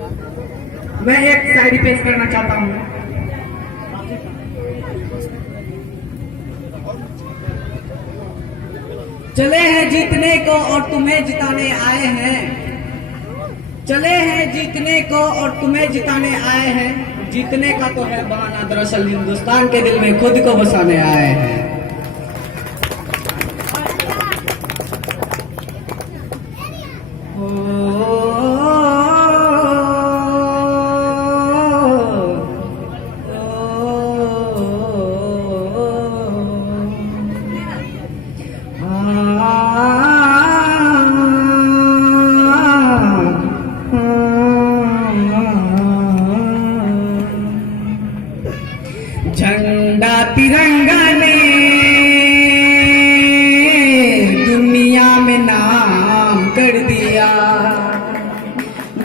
मैं एक शायरी पेश करना चाहता हूँ। चले हैं जीतने को और तुम्हें जिताने आए हैं। चले हैं जीतने को और तुम्हें जिताने आए हैं। जीतने का तो है बहाना, दरअसल हिंदुस्तान के दिल में खुद को बसाने आए हैं। झंडा तिरंगा ने दुनिया में नाम कर दिया।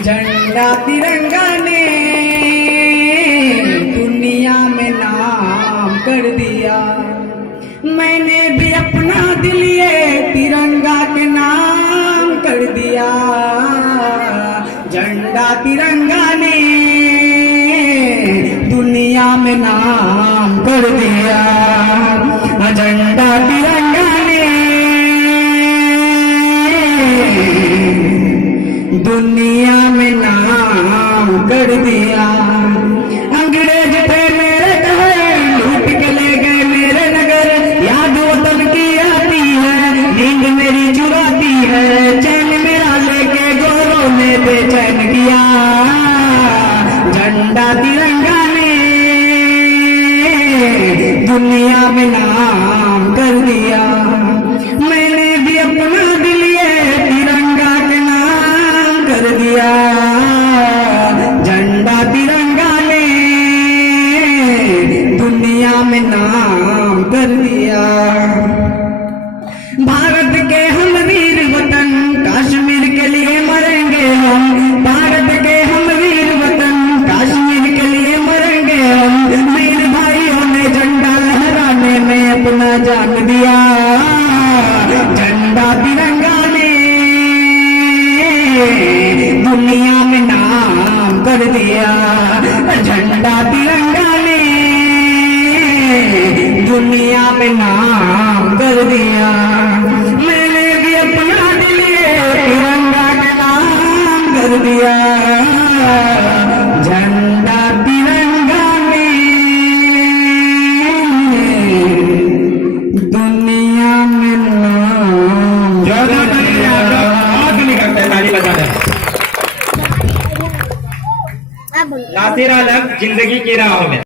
झंडा तिरंगा ने दुनिया में नाम कर दिया। मैंने भी अपना दिल ये तिरंगा के नाम कर दिया। झंडा तिरंगा ने दुनिया में नाम कर दिया। झंडा तिरंगा ने दुनिया में नाम कर दिया। अंग्रेज थे मेरे घर, लूट के ले गए मेरे नगर। याद वतन की आती है, नींद मेरी चुराती है। चैन मेरा लेके गोरों ने बेचैन किया। झंडा तिरंगा ने दुनिया में नाम कर दिया। मैंने भी अपना दिल ये तिरंगा के नाम कर दिया। झंडा तिरंगा ने दुनिया में नाम कर दिया। भारत के हम वीर वतन, कश्मीर के लिए मरेंगे हम। भारत के हम वीर वतन, कश्मीर के लिए मरेंगे हम। वीर भाइयों ने झंडा लहराने में अपना जान दिया। झंडा तिरंगा ने दुनिया में नाम कर दिया। झंडा तिरंगा ने दुनिया में नाम कर दिया। मैंने भी अपना दिल तिरंगा का नाम कर दिया। झंडा तिरंगा ने दुनिया में नाम कर दिया। ताली बजा दें। नासिर आलम, जिंदगी की राहों में।